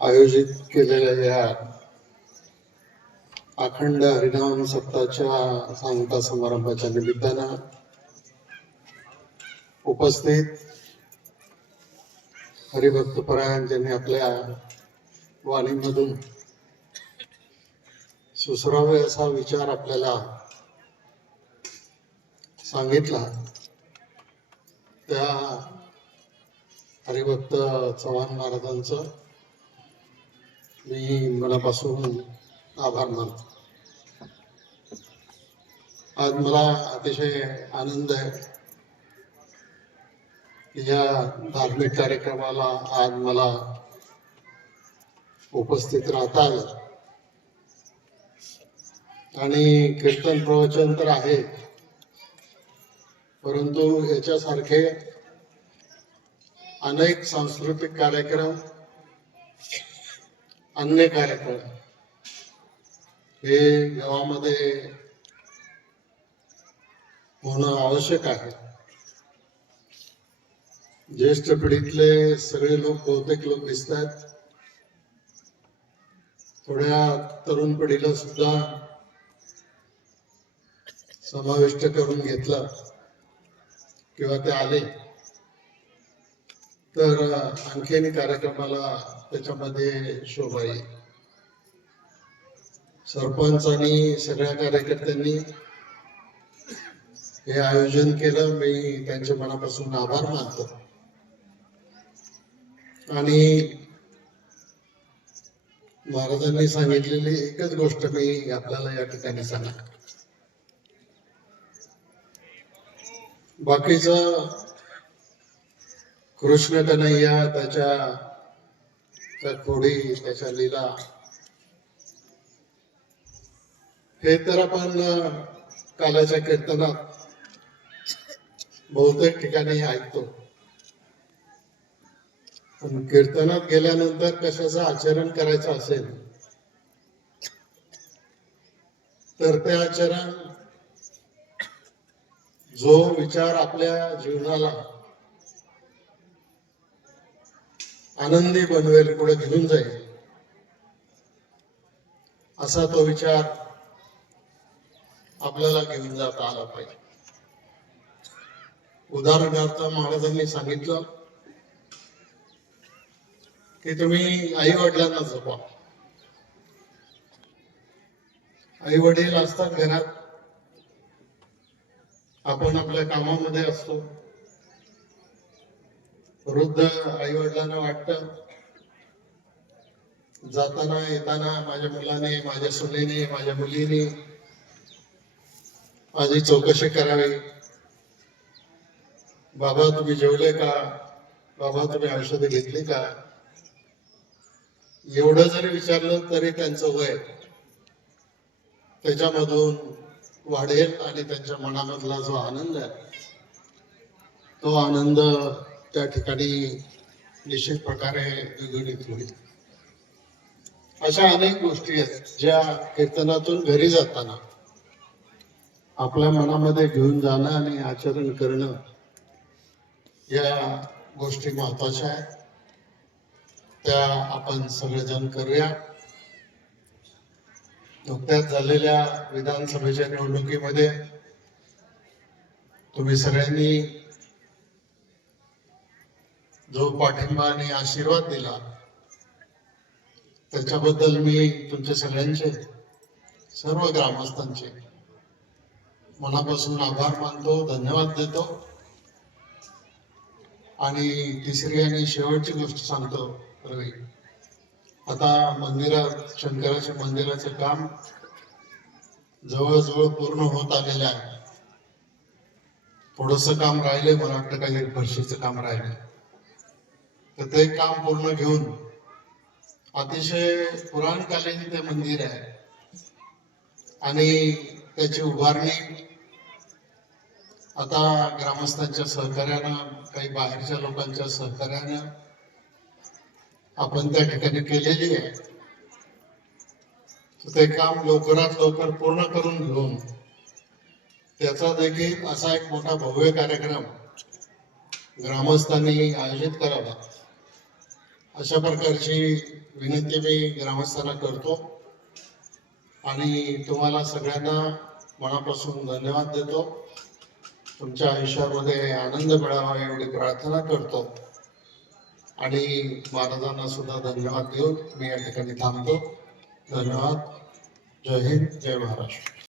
आयोजित केलेल्या या अखंड हरिनाम सप्ताच्या सांगता समारंभाच्या निमित्तानं उपस्थित हरिभक्त परायण ज्यांनी आपल्या वाणीमधून सुसरावे असा विचार आपल्याला सांगितला त्या हरिभक्त चव्हाण महाराजांचं मी मनापासून आभार मानतो. आज मला अतिशय आनंद आहे या धार्मिक कार्यक्रमाला आज मला उपस्थित राहता आलं. आणि कीर्तन प्रवचन तर आहे परंतु याच्यासारखे अनेक सांस्कृतिक कार्यक्रम अन्य कार्यक्रम. हे गावामध्ये होणं आवश्यक आहे. ज्येष्ठ पिढीतले सगळे लोक बहुतेक लोक दिसत आहेत थोड्या तरुण पिढीला सुद्धा समाविष्ट करून घेतलं. किंवा ते आले. तर आणखीन कार्यक्रमाला त्याच्यामध्ये शोभा येईल सरपंच आणि सगळ्या कार्यकर्त्यांनी हे आयोजन केलं. मी त्यांच्या मनापासून आभार मानतो. आणि महाराजांनी सांगितलेली एकच गोष्ट मी आपल्याला या ठिकाणी सांगा बाकीचं कृष्ण कन्हैया त्याच्या खोडी त्याच्या लीला. हे तर आपण कालाच्या कीर्तनात बहुतेक ठिकाणी ऐकतो. पण कीर्तनात गेल्यानंतर कशाचं आचरण करायचं असेल? तर ते आचरण जो विचार आपल्या जीवनाला आनंदी बनवेल पुढे घेऊन जाईल. असा तो विचार आपल्याला घेऊन जाता आला पाहिजे. उदाहरणार्थ महाराजांनी सांगितलं की तुम्ही आई वडिलांना जपा. आई वडील असतात घरात. आपण आपल्या कामामध्ये असतो. वृद्ध आई वडिलांना वाटत जाताना येताना माझ्या मुलाने माझ्या सुनेने माझ्या मुलीने माझी चौकशी करावी. बाबा तुम्ही जेवले का? बाबा तुम्ही औषधे घेतली का? एवढं जरी विचारलं तरी त्यांचं वय त्याच्यामधून वाढेल आणि त्यांच्या मनामधला जो आनंद आहे तो आनंद त्या ठिकाणी निश्चित प्रकारे द्विगुणित होईल. अशा अनेक गोष्टी आहेत ज्या कीर्तनातून घरी जाताना आपल्या मनामध्ये घेऊन जाणं आणि आचरण करणं या गोष्टी महत्त्वाच्या आहेत. त्या आपण सगळेजण करूया. नुकत्याच झालेल्या विधानसभेच्या निवडणुकीमध्ये तुम्ही सगळ्यांनी जो पाठिंबा आणि आशीर्वाद दिला त्याच्याबद्दल मी तुमच्या सगळ्यांचे सर्व ग्रामस्थांचे मनापासून आभार मानतो धन्यवाद देतो. आणि तिसरी आणि शेवटची गोष्ट सांगतो रवी. आता मंदिरात शंकराच्या मंदिराचे काम जवळजवळ पूर्ण होत आलेलं आहे. थोडस काम राहिले मला वाटतं काही फरशीचं काम राहिले तर ते काम पूर्ण घेऊन अतिशय पुराणकालीन ते मंदिर आहे. आणि त्याची उभारणी आता ग्रामस्थांच्या सहकार्यानं काही बाहेरच्या लोकांच्या सहकार्यानं आपण त्या ठिकाणी केलेली आहे. ते काम लवकरात लवकर पूर्ण करून घेऊन त्याचा देखील असा एक मोठा भव्य कार्यक्रम ग्रामस्थांनी आयोजित करावा. अशा प्रकारची विनंती मी ग्रामस्थांना करतो. आणि तुम्हाला सगळ्यांना मनापासून धन्यवाद देतो. तुमच्या आयुष्यामध्ये आनंद मिळावा एवढी प्रार्थना करतो. आणि महाराजांना सुद्धा धन्यवाद देऊन मी या ठिकाणी थांबतो. धन्यवाद. जय हिंद जय महाराष्ट्र.